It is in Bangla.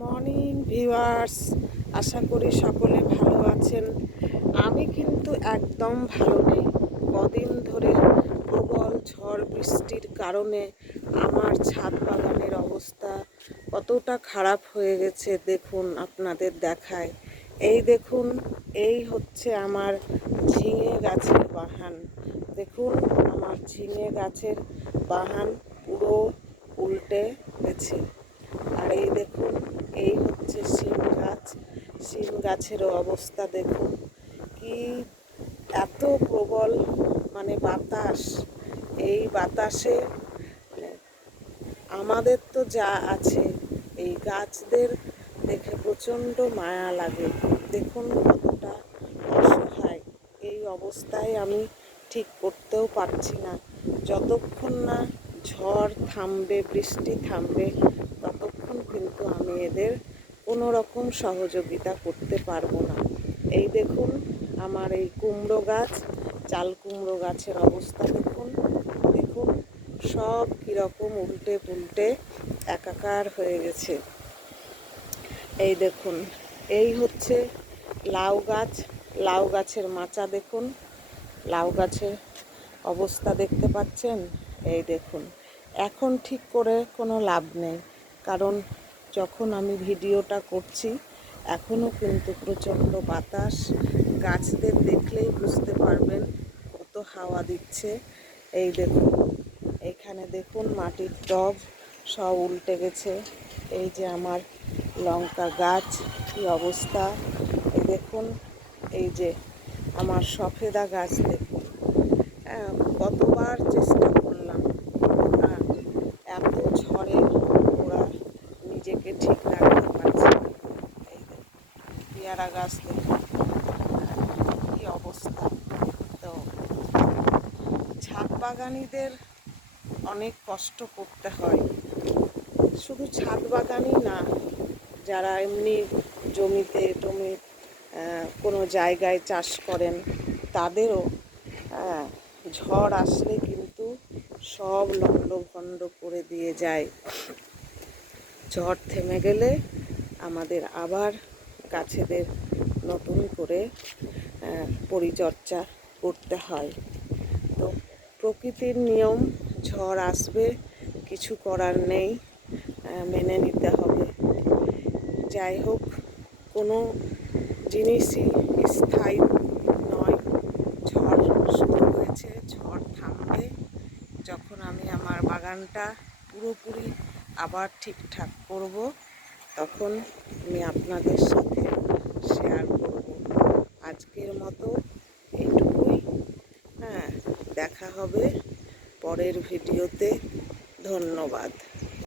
মর্নিং ভিউয়ার্স, আশা করি সকলে ভালো আছেন। আমি কিন্তু একদম ভালো নেই। কদিন ধরে প্রবল ঝড় বৃষ্টির কারণে আমার ছাদ বাগানের অবস্থা কতটা খারাপ হয়ে গেছে দেখুন আপনাদের দেখায়। এই দেখুন, এই হচ্ছে আমার ঝিঙে গাছের বাহান। দেখুন, আমার ঝিঙে গাছের বাহান পুরো উল্টে গেছে। আর এই দেখুন এই হচ্ছে শিম গাছ শিম গাছেরও অবস্থা দেখুন, কি এত প্রবল মানে বাতাস। এই বাতাসে আমাদের তো যা আছে, এই গাছদের দেখে প্রচণ্ড মায়া লাগে। দেখুন কতটা অসহায়। এই অবস্থায় আমি ঠিক করতেও পারছি না। যতক্ষণ না ঝড় থামবে, বৃষ্টি থামবে, ততক্ষণ কিন্তু আমি এদের কোনো রকম সহযোগিতা করতে পারব না। এই দেখুন, আমার এই কুমড়ো গাছ, চাল কুমড়ো গাছের অবস্থা দেখুন। দেখুন, সব কীরকম উল্টে পুল্টে একাকার হয়ে গেছে। এই দেখুন, এই হচ্ছে লাউ গাছ। লাউ গাছের মাচা দেখুন। লাউ গাছের অবস্থা দেখতে পাচ্ছেন? এই দেখুন, এখন ঠিক করে কোনো লাভ নেই। কারণ যখন আমি ভিডিওটা করছি এখনও কিন্তু প্রচণ্ড বাতাস। গাছদের দেখলেই বুঝতে পারবেন কত হাওয়া দিচ্ছে। এই দেখুন এখানে দেখুন মাটির টব সব উল্টে গেছে। এই যে আমার লঙ্কা গাছ কী অবস্থা? এই দেখুন এই যে আমার সফেদা গাছ দেখুন। হ্যাঁ, কতবার চেষ্টা করলাম আর এত ঝড়ে ওরা নিজেকে ঠিক রাখতে পারছে না এই দেখুন পেয়ারা গাছ দেখুন কী অবস্থা? তো ছাদ বাগানিদের অনেক কষ্ট করতে হয়। শুধু ছাদ বাগানই না, যারা এমনি জমিতে টমি কোনো জায়গায় চাষ করেন, তাদেরও ঝড় আসলে কিন্তু সব লণ্ডভণ্ড করে দিয়ে যায়। ঝড় থেমে গেলে আমাদের আবার গাছেদের নতুন করে পরিচর্যা করতে হয়। তো প্রকৃতির নিয়ম, ঝড় আসবে, কিছু করার নেই মেনে নিতে হবে। যাই হোক, কোনো জিনিসই স্থায়ী নয়। ঝড় শুরু হয়েছে, ঝড় থামবে। যখন আমি আমার বাগানটা পুরোপুরি আবার ঠিকঠাক করব তখন আমি আপনাদের সাথে শেয়ার করব। আজকের মতো এটুকুই হ্যাঁ দেখা হবে পরের ভিডিওতে ধন্যবাদ।